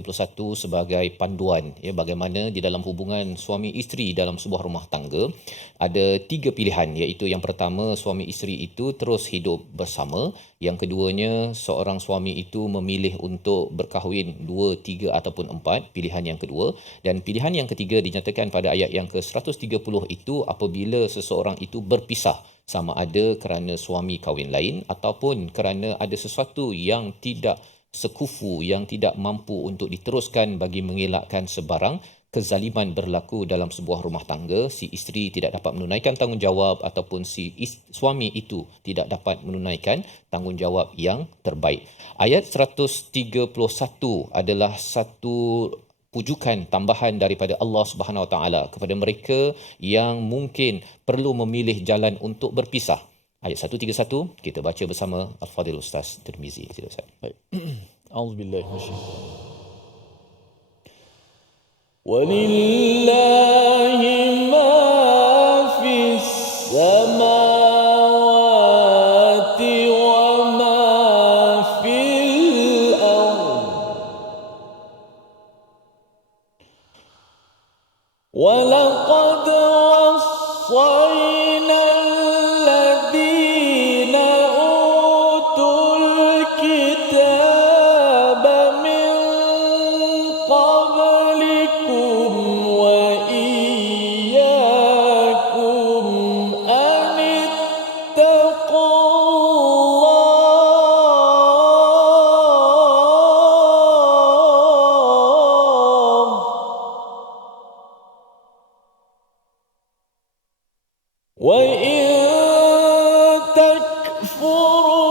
sebagai panduan, ya, bagaimana di dalam hubungan suami isteri dalam sebuah rumah tangga ada 3 pilihan, iaitu yang pertama, suami isteri itu terus hidup bersama. Yang keduanya, seorang suami itu memilih untuk berkahwin 2, 3 ataupun 4, pilihan yang kedua. Dan pilihan yang ketiga dinyatakan pada ayat yang ke-130 itu apabila seseorang itu berpisah, sama ada kerana suami kahwin lain ataupun kerana ada sesuatu yang tidak sekufu, yang tidak mampu untuk diteruskan bagi mengelakkan sebarang kezaliman berlaku dalam sebuah rumah tangga, si isteri tidak dapat menunaikan tanggungjawab ataupun suami itu tidak dapat menunaikan tanggungjawab yang terbaik. Ayat 131 adalah satu pujukan tambahan daripada Allah Subhanahu Wa Taala kepada mereka yang mungkin perlu memilih jalan untuk berpisah. Ayat 131 kita baca bersama Al-Fadhil Ustaz Tirmizi. Sila Ustaz. Baik. Auzubillahi minasyaitanir Walillahi ma fis samawati wa ma fil ardh wa laqad wassayna alladhina utul kitaba min qablikum wa iyyakum an ittaqullah wa in takfuru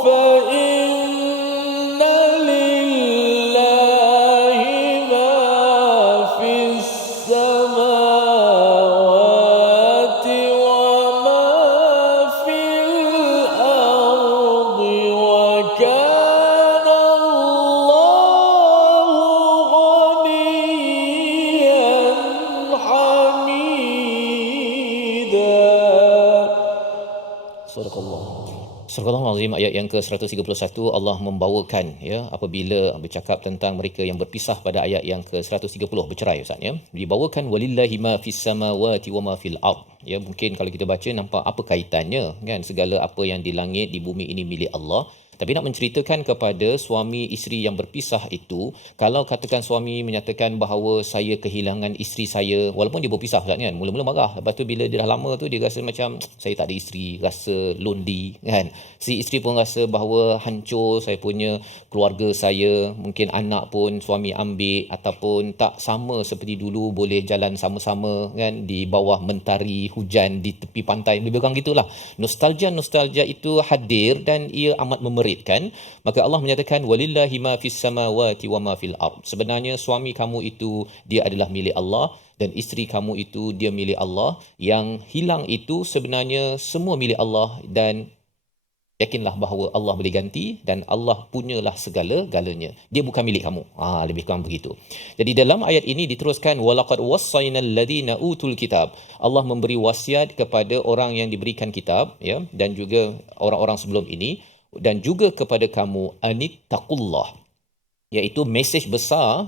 fa inna lillahi ma fis samawati wa ma fil ardi wa kana Allahu ghaniyan hamida. Sadaqallah. Surah Al-Azim ayat yang ke-131 Allah membawakan apabila bercakap tentang mereka yang berpisah pada ayat yang ke-130 bercerai Ustaz dibawakan walillahi ma fis samawati wa ma fil ard. Mungkin kalau kita baca nampak apa kaitannya kan, segala apa yang di langit di bumi ini milik Allah. Tapi nak menceritakan kepada suami isteri yang berpisah itu, kalau katakan suami menyatakan bahawa saya kehilangan isteri saya, walaupun dia berpisah kan, mula-mula marah, lepas tu bila dia dah lama tu dia rasa macam saya tak ada isteri, rasa lonely kan. Si isteri pun rasa bahawa hancur saya punya keluarga saya, mungkin anak pun suami ambil ataupun tak sama seperti dulu boleh jalan sama-sama kan di bawah mentari hujan di tepi pantai, lebih kurang gitulah. Nostalgia itu hadir dan ia amat memeritkan. Maka Allah menyatakan walillahi ma fis samawati wa ma fil ard. Sebenarnya suami kamu itu dia adalah milik Allah dan isteri kamu itu dia milik Allah. Yang hilang itu sebenarnya semua milik Allah, dan yakinlah bahawa Allah boleh ganti dan Allah punyalah segala-galanya. Dia bukan milik kamu. Lebih kurang begitu. Jadi dalam ayat ini diteruskan walaqad wassaynal ladzina utul kitab. Allah memberi wasiat kepada orang yang diberikan kitab dan juga orang-orang sebelum ini, dan juga kepada kamu anittaqullah, iaitu mesej besar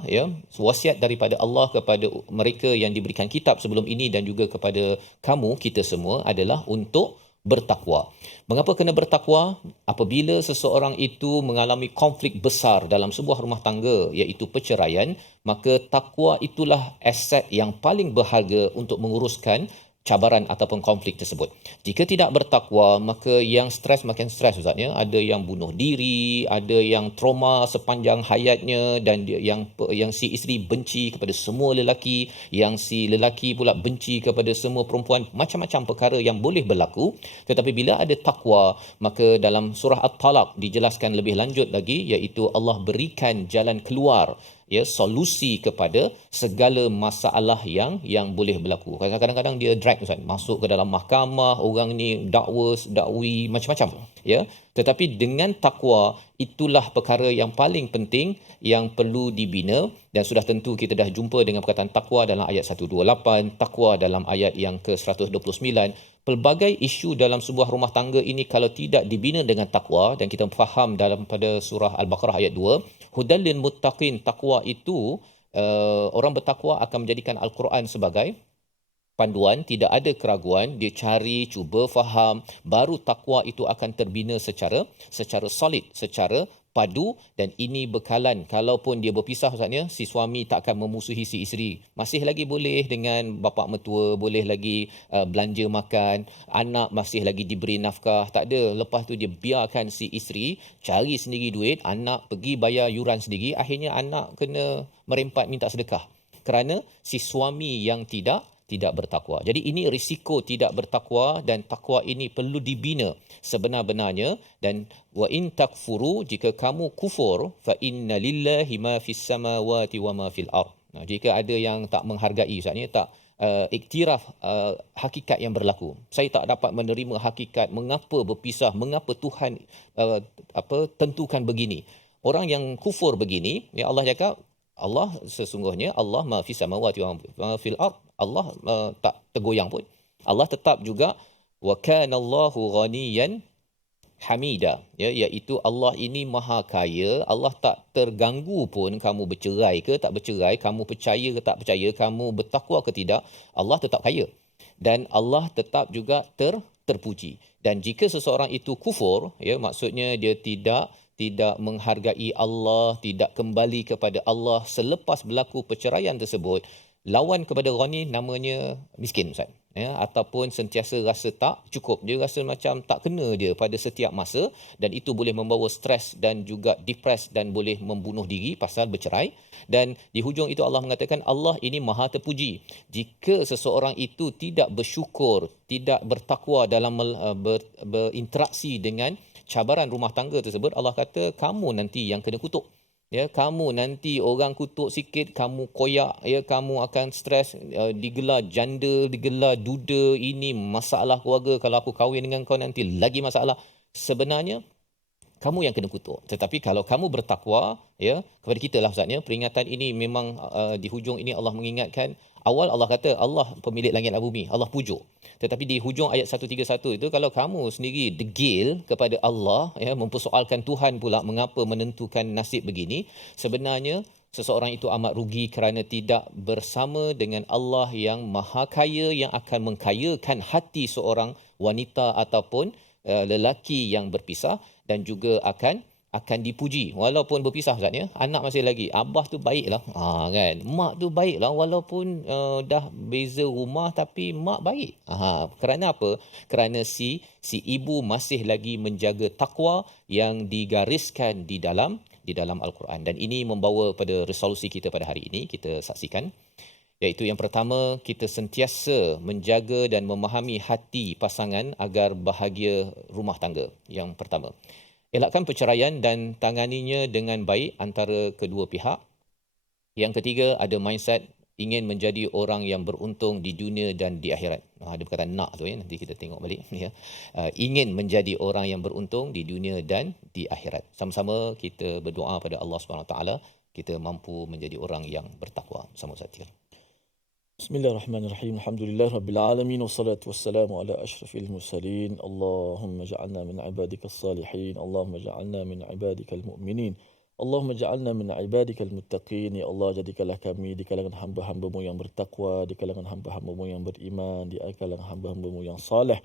wasiat daripada Allah kepada mereka yang diberikan kitab sebelum ini dan juga kepada kamu kita semua adalah untuk bertakwa. Mengapa kena bertakwa? Apabila seseorang itu mengalami konflik besar dalam sebuah rumah tangga iaitu perceraian, maka takwa itulah aset yang paling berharga untuk menguruskan cabaran ataupun konflik tersebut. Jika tidak bertakwa, maka yang stres makin stres Ustaz Ada yang bunuh diri, ada yang trauma sepanjang hayatnya, dan yang si isteri benci kepada semua lelaki, yang si lelaki pula benci kepada semua perempuan, macam-macam perkara yang boleh berlaku. Tetapi bila ada takwa, maka dalam surah At-Talaq dijelaskan lebih lanjut lagi, iaitu Allah berikan jalan keluar, solusi kepada segala masalah yang boleh berlaku. Kadang-kadang dia drag Ustaz, masuk ke dalam mahkamah, orang ni dakwi macam-macam tetapi dengan takwa itulah perkara yang paling penting yang perlu dibina. Dan sudah tentu kita dah jumpa dengan perkataan takwa dalam ayat 128, takwa dalam ayat yang ke-129. Pelbagai isu dalam sebuah rumah tangga ini kalau tidak dibina dengan takwa, dan kita faham dalam pada surah Al-Baqarah ayat 2, hudal lil muttaqin, takwa itu orang bertakwa akan menjadikan Al-Quran sebagai panduan, tidak ada keraguan, dia cari, cuba faham, baru takwa itu akan terbina secara solid, secara padu, dan ini bekalan kalaupun dia berpisah Ustaznya, si suami tak akan memusuhi si isteri, masih lagi boleh dengan bapa mertua, boleh lagi belanja makan, anak masih lagi diberi nafkah, tak ada. Lepas tu dia biarkan si isteri cari sendiri duit, anak pergi bayar yuran sendiri, akhirnya anak kena merempat minta sedekah. kerana si suami yang tidak bertakwa. Jadi ini risiko tidak bertakwa, dan takwa ini perlu dibina sebenar-benarnya. Dan wa in takfuru, jika kamu kufur, fa inna lillahi ma fis samawati wa ma fil ard. Jika ada yang tak menghargai, maksudnya tak iktiraf hakikat yang berlaku. Saya tak dapat menerima hakikat mengapa berpisah, mengapa Tuhan tentukan begini. Orang yang kufur begini, ya Allah cakap, Allah sesungguhnya Allah ma fis samawati wa ma fil ard. Allah tak tergoyang pun. Allah tetap juga wa kana Allahu ghaniyan hamida, ya, iaitu Allah ini maha kaya. Allah tak terganggu pun kamu bercerai ke tak bercerai, kamu percaya ke tak percaya, kamu bertakwa ke tidak, Allah tetap kaya. Dan Allah tetap juga terpuji. Dan jika seseorang itu kufur, ya, maksudnya dia tidak menghargai Allah, tidak kembali kepada Allah selepas berlaku perceraian tersebut, lawan kepada ghani namanya miskin, Ustaz. Ya, ataupun sentiasa rasa tak cukup. Dia rasa macam tak kena dia pada setiap masa, dan itu boleh membawa stres dan juga depres dan boleh membunuh diri pasal bercerai. Dan di hujung itu Allah mengatakan Allah ini maha terpuji. Jika seseorang itu tidak bersyukur, tidak bertakwa dalam berinteraksi dengan cabaran rumah tangga tersebut, Allah kata kamu nanti yang kena kutuk. Ya, kamu nanti orang kutuk sikit, kamu koyak, ya, kamu akan stres, digelar janda, digelar duda, ini masalah keluarga, kalau aku kahwin dengan kau nanti lagi masalah. Sebenarnya kamu yang kena kutuk. Tetapi kalau kamu bertakwa, ya, kepada kita lah Ustaznya, peringatan ini memang di hujung ini Allah mengingatkan. Awal Allah kata Allah pemilik langit dan bumi, Allah pujuk. Tetapi di hujung ayat 131 itu, kalau kamu sendiri degil kepada Allah, ya, mempersoalkan Tuhan pula mengapa menentukan nasib begini, sebenarnya seseorang itu amat rugi kerana tidak bersama dengan Allah yang maha kaya, yang akan mengkayakan hati seorang wanita ataupun lelaki yang berpisah, dan juga akan dipuji walaupun berpisah Ustaz, ya. Anak masih lagi, abah tu baiklah, kan, mak tu baiklah walaupun dah beza rumah tapi mak baik. Kerana apa? Kerana si ibu masih lagi menjaga takwa yang digariskan di dalam Al-Quran. Dan ini membawa pada resolusi kita pada hari ini, kita saksikan, iaitu yang pertama, kita sentiasa menjaga dan memahami hati pasangan agar bahagia rumah tangga. Yang pertama, elakkan perceraian dan tanganinya dengan baik antara kedua pihak. Yang ketiga, ada mindset ingin menjadi orang yang beruntung di dunia dan di akhirat. Ada perkataan nak tu, ya, nanti kita tengok balik, ya. Ingin menjadi orang yang beruntung di dunia dan di akhirat. Sama-sama kita berdoa pada Allah SWT, kita mampu menjadi orang yang bertakwa. Sama Ustaz. Bismillahirrahmanirrahim. Alhamdulillah Rabbil Alamin. Wassalatu wassalamu ala ashrafil mursalin. Allahumma ja'alna min ibadikal salihin. Allahumma ja'alna min ibadikal mu'minin. Allahumma ja'alna min ibadikal muttaqin. Ya Allah, jadikanlah kami di kalangan hamba-hambamu yang bertakwa, di kalangan hamba-hambamu yang beriman, di kalangan hamba-hambamu yang saleh.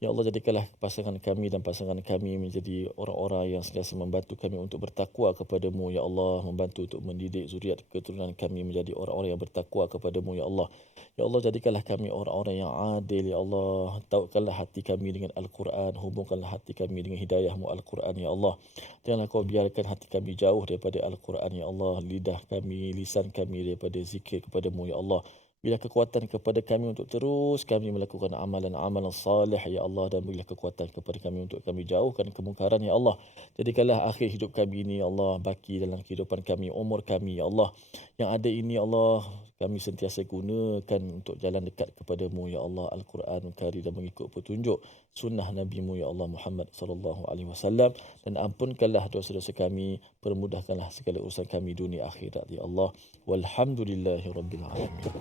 Ya Allah, jadikanlah pasangan kami dan pasangan kami menjadi orang-orang yang sentiasa membantu kami untuk bertakwa kepadamu, ya Allah, membantu untuk mendidik zuriat keturunan kami menjadi orang-orang yang bertakwa kepadamu, ya Allah. Ya Allah, jadikanlah kami orang-orang yang adil, ya Allah. Tautkanlah hati kami dengan Al-Quran, hubungkanlah hati kami dengan hidayahmu Al-Quran, ya Allah. Janganlah kau biarkan hati kami jauh daripada Al-Quran, ya Allah. Lidah kami, lisan kami daripada zikir kepadamu, ya Allah. Berilah kekuatan kepada kami untuk terus kami melakukan amalan-amalan salih, ya Allah, dan berilah kekuatan kepada kami untuk kami jauhkan kemungkaran, ya Allah. Jadikanlah akhir hidup kami ini, ya Allah, baki dalam kehidupan kami, umur kami, ya Allah, yang ada ini, ya Allah, kami sentiasa gunakan untuk jalan dekat kepadamu, ya Allah, Al-Quran Karim, dan mengikut petunjuk sunnah Nabi-Mu, ya Allah, Muhammad sallallahu alaihi wasallam. Dan ampunkanlah dosa-dosa kami, permudahkanlah segala urusan kami dunia akhirat, ya Allah. Walhamdulillahirabbil alamin.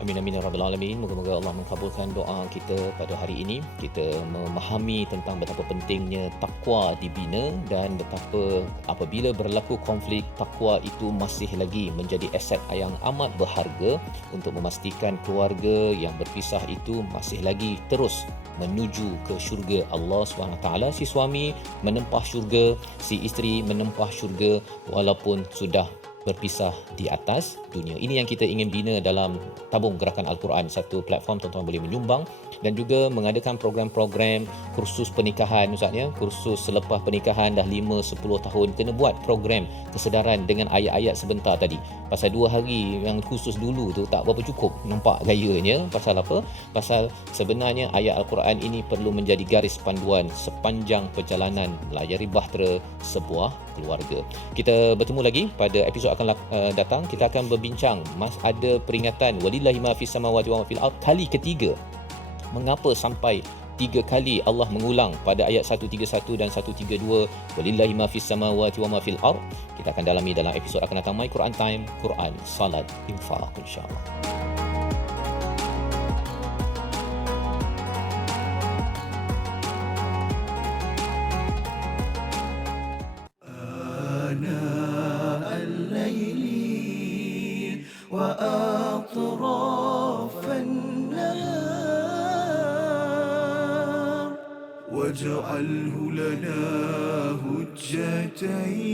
Amin amin ya rabbal alamin. Moga-moga Allah mengabulkan doa kita pada hari ini. Kita memahami tentang betapa pentingnya takwa dibina, dan betapa apabila berlaku konflik, takwa itu masih lagi menjadi aset yang amat berharga untuk memastikan keluarga yang berpisah itu masih lagi terus menuju ke syurga Allah SWT. Si suami menempah syurga, si isteri menempah syurga walaupun sudah berpisah di atas dunia. Ini yang kita ingin bina dalam Tabung Gerakan Al-Quran, satu platform tuan-tuan boleh menyumbang dan juga mengadakan program-program kursus pernikahan Ustaz ya, kursus selepas pernikahan dah 5-10 tahun kena buat program kesedaran dengan ayat-ayat sebentar tadi. Pasal 2 hari yang khusus dulu tu tak berapa cukup, nampak gayanya. Pasal apa? Pasal sebenarnya ayat Al-Quran ini perlu menjadi garis panduan sepanjang perjalanan melayari bahtera sebuah keluarga. Kita bertemu lagi pada episod akan datang. Kita akan berbincang ada peringatan walillahi ma fis samawati wa ma fil ard kali ketiga. Mengapa sampai 3 kali Allah mengulang pada ayat 131 dan 132 walillahi ma fis samawati wa ma fil ard? Kita akan dalami dalam episod akan datang My Quran Time, Quran, Salat, Infaq, insya-Allah. وأطراف النهار واجعله لنا هجتين